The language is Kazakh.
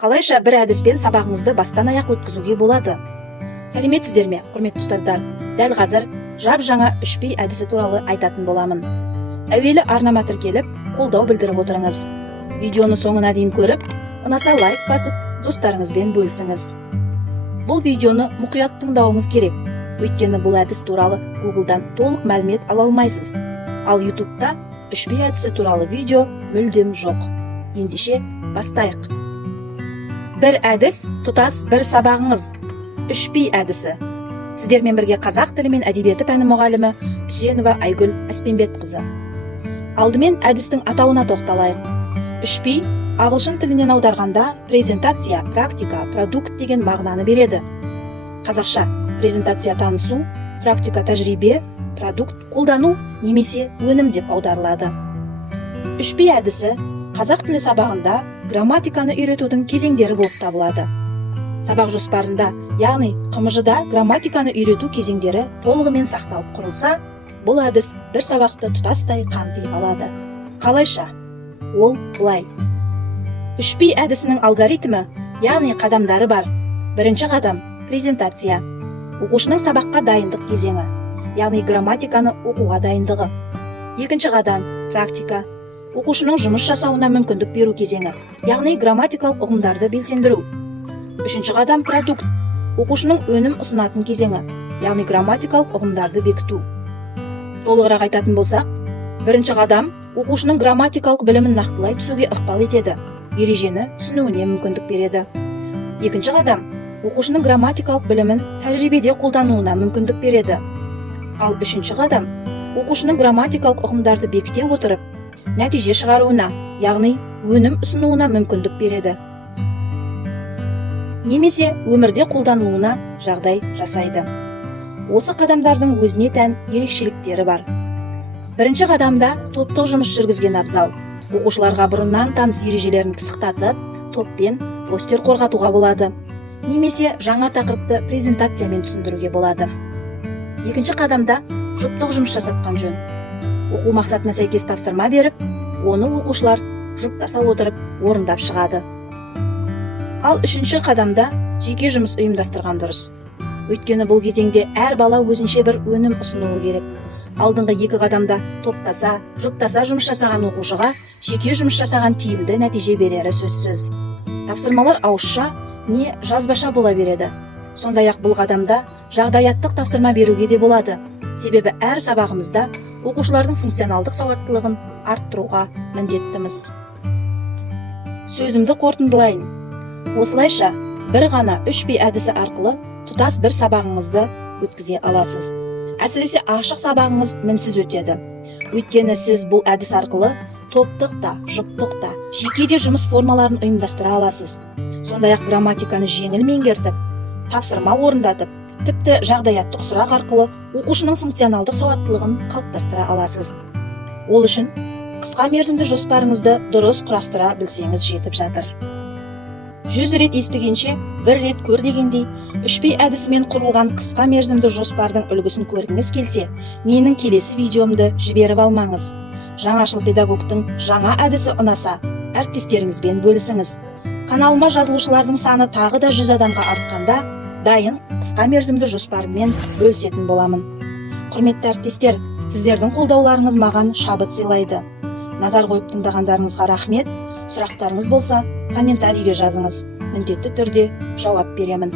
Қалайша бір әдіспен сабағыңызды бастан аяқ өткізуге болады? Сәлеметсіздер ме, құрметті ұстаздар? Дәл қазір жап-жаңа 3P әдісі туралы айтатын боламын. Әуелі арнама тіркеліп, қолдау білдіріп отырыңыз. Видеоны соңына дейін көріп, ұнаса лайк басып, достарыңызбен бөлісіңіз. Бұл видеоны мұқият тыңдауыңыз керек. Өйткені бұл әдіс туралы Google-дан толық мәлімет ала алмайсыз. Ал YouTube-та 3P әдісі туралы видео мүлдем жоқ. Ендеше бастайық. Бір әдіс тұтас бір сабағыңыз. 3P әдісі. Сіздермен бірге қазақ тілі мен әдебиеті пәні мұғалімі Үсенова Айгүл Әспенбетқызы. Алдымен әдістің атауына тоқталайық. 3P ағылшын тілінен аударғанда презентация, практика, продукт деген мағынаны береді. Қазақша презентация танысу, практика тәжірибе, продукт қолдану немесе өнім деп аударылады. 3P әдісі қазақ тілі сабағында грамматиканы үйретудің кезеңдері болып табылады. Сабақ жоспарында, яғни КМЖ-да грамматиканы үйрету кезеңдері толығымен сақталып құрылса, бұл әдіс бір сабақты тұтастай қамти алады. Қалайша? Ол былай. 3P әдісінің алгоритмі, яғни қадамдары бар. Бірінші қадам – презентация. Оқушының сабаққа дайындық кезеңі, яғни грамматиканы оқуға дайындығы. Екінші қадам – практика. Оқушының жұмыс жасауына мүмкіндік беру кезеңі, яғни грамматикалық ұғымдарды белсендіру. Үшінші қадам – продукт. Оқушының өнім ұсынатын кезеңі, яғни грамматикалық ұғымдарды бекіту. Толығырақ айтатын болсақ, бірінші қадам оқушының грамматикалық білімін нақтылай түсуге ықпал етеді, ережені түсінуіне мүмкіндік береді. Екінші қадам оқушының грамматикалық білімін тәжірибеде қолдануына мүмкіндік береді. Ал үшінші қадам оқушының грамматикалық ұғымдарды бекіте отырып, нәтиже шығаруына, яғни өнім ұсынуына мүмкіндік береді. Немесе өмірде қолданылуына жағдай жасайды. Осы қадамдардың өзіне тән ерекшеліктері бар. Бірінші қадамда топтық жұмыс жүргізген абзал. Оқушыларға бұрыннан таныс ережелерін пысықтатып, топпен постер қорғатуға болады. Немесе жаңа тақырыпты презентациямен түсіндіруге болады. Екінші қадамда жұптық жұмыс жасатқан жөн. Оқу мақсатына сәйкес тапсырма беріп, оны оқушылар жұптаса отырып орындап шығады. Ал үшінші қадамда жеке жұмыс ұйымдастырған дұрыс. Өйткені бұл кезеңде әр бала өзінше бір өнім ұсынуы керек. Алдыңғы екі қадамда топтаса, жұптаса жұмыс жасаған оқушыға жеке жұмыс жасаған тиімді нәтиже берері сөзсіз. Тапсырмалар ауызша не жазбаша бола береді. Сондай-ақ бұл қадамда жағдаяттық тапсырма беруге де болады. Себебі әр сабағымызда оқушылардың функционалдық сауаттылығын арттыруға міндеттіміз. Сөзімді қорытындылайын. Осылайша, бір ғана 3P әдісі арқылы тұтас бір сабағыңызды өткізе аласыз. Әсіресе ашық сабағыңыз мінсіз өтеді. Өйткені сіз бұл әдіс арқылы топтық та, жұптық та, жеке де жұмыс формаларын ұйымдастыра аласыз. Сондай-ақ грамматиканы жеңіл меңгертіп, тапсырма орындатып, тіпті жағдаяттық сұрақ арқылы оқушының функционалдық сауаттылығын қалыптастыра аласыз. Ол үшін қысқа мерзімді жоспарыңызды дұрыс құрастыра білсеңіз жетіп жатыр. 100 рет естігенше бір рет көр дегендей, 3P әдісімен құрылған қысқа мерзімді жоспардың үлгісін көргіңіз келсе, менің келесі видеомды жіберіп алмаңыз. Жаңашыл педагогтың жаңа әдісі ұнаса, әріптестеріңізбен бөлісіңіз. Каналыма жазылушылардың саны тағы да 100 адамға артқанда, дайын қысқа мерзімді жоспарымен бөлісетін боламын. Құрметті әріптестер, сіздердің қолдауларыңыз маған шабыт сыйлайды. Назар қойып тыңдағандарыңызға рахмет. Сұрақтарыңыз болса, комментарийге жазыңыз. Міндетті түрде жауап беремін.